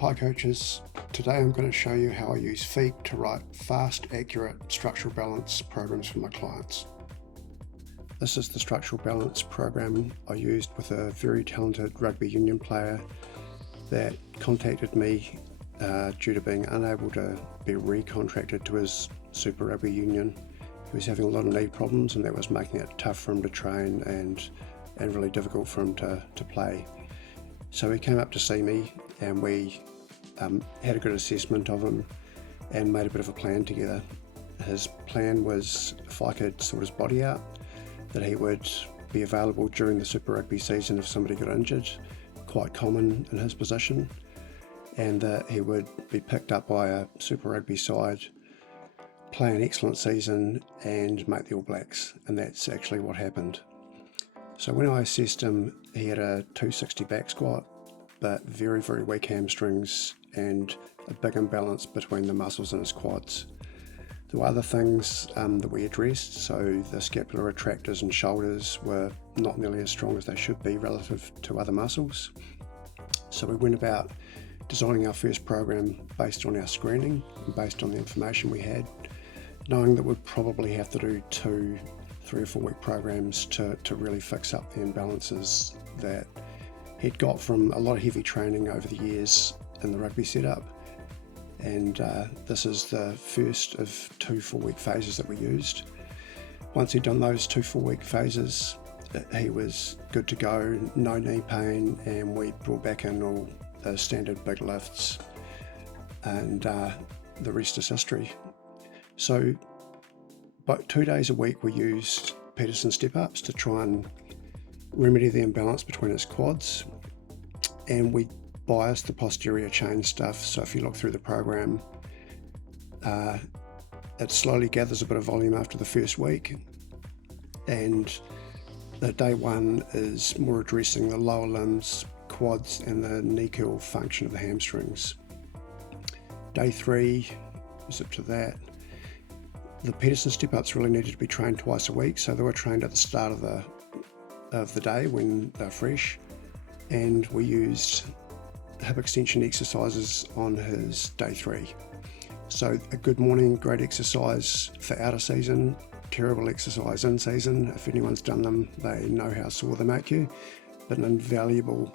Hi coaches, today I'm going to show you how I use FEAK to write fast, accurate structural balance programs for my clients. This is the structural balance program I used with a very talented rugby union player that contacted me due to being unable to be recontracted to his Super Rugby union. He was having a lot of knee problems and that was making it tough for him to train and really difficult for him to play. So he came up to see me and we had a good assessment of him and made a bit of a plan together. His plan was, if I could sort his body out, that he would be available during the Super Rugby season if somebody got injured, quite common in his position, and that he would be picked up by a Super Rugby side, play an excellent season and make the All Blacks, and that's actually what happened. So when I assessed him, he had a 260 back squat, but very, very weak hamstrings and a big imbalance between the muscles in his quads. There were other things that we addressed, so the scapular retractors and shoulders were not nearly as strong as they should be relative to other muscles. So we went about designing our first program based on our screening and based on the information we had, knowing that we'd probably have to do 2, 3 or 4 week programs to really fix up the imbalances that he'd got from a lot of heavy training over the years in the rugby setup. And this is the first of 2 4-week phases that we used. Once he'd done those 2 4-week phases, he was good to go, no knee pain, and we brought back in all the standard big lifts, and the rest is history. So about 2 days a week we used Peterson step-ups to try and remedy the imbalance between his quads, and we biased the posterior chain stuff. So if you look through the program, it slowly gathers a bit of volume after the first week, and the day 1 is more addressing the lower limbs, quads and the knee curl function of the hamstrings. Day 3 is up to that. The Peterson step-ups really needed to be trained twice a week, so they were trained at the start of the day when they're fresh, and we used hip extension exercises on his day 3. So a good morning, great exercise for out of season, terrible exercise in season. If anyone's done them, they know how sore they make you, but an invaluable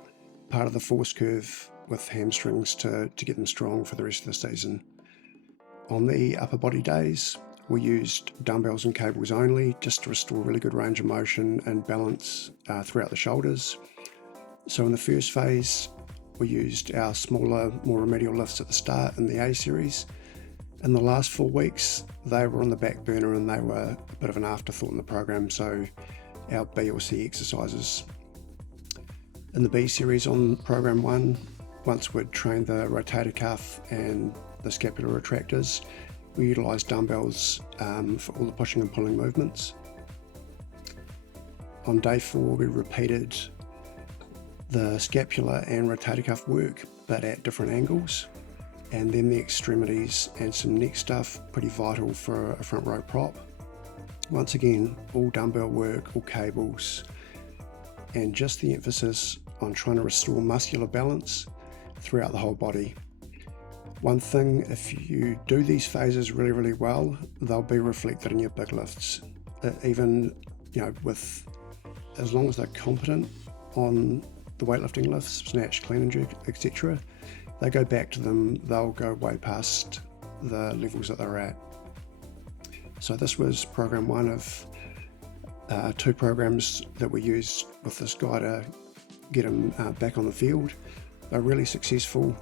part of the force curve with hamstrings to get them strong for the rest of the season. On the upper body days, we used dumbbells and cables only, just to restore really good range of motion and balance throughout the shoulders. So in the first phase, we used our smaller, more remedial lifts at the start in the A series. In the last 4 weeks, they were on the back burner and they were a bit of an afterthought in the program, so our B or C exercises. In the B series on program 1, once we'd trained the rotator cuff and the scapular retractors, we utilised dumbbells for all the pushing and pulling movements. On day 4, we repeated the scapular and rotator cuff work, but at different angles, and then the extremities and some neck stuff, pretty vital for a front row prop. Once again, all dumbbell work, all cables, and just the emphasis on trying to restore muscular balance throughout the whole body. One thing, if you do these phases really, really well, they'll be reflected in your big lifts. Even, with, as long as they're competent on the weightlifting lifts, snatch, clean and jerk, etc., they go back to them, they'll go way past the levels that they're at. So this was program 1 of 2 programs that we used with this guy to get him back on the field. They're really successful.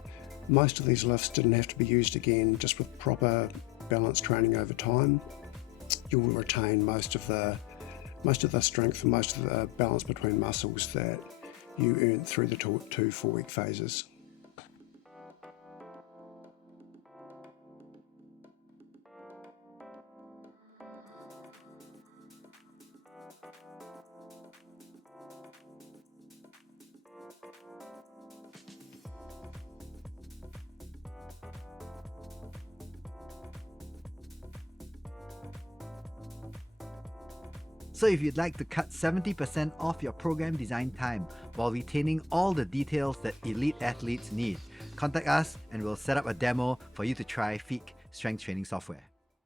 Most of these lifts didn't have to be used again. Just with proper balance training over time, you'll retain most of the strength and most of the balance between muscles that you earned through the 2 4-week phases. So if you'd like to cut 70% off your program design time while retaining all the details that elite athletes need, contact us and we'll set up a demo for you to try FEAK Strength Training Software.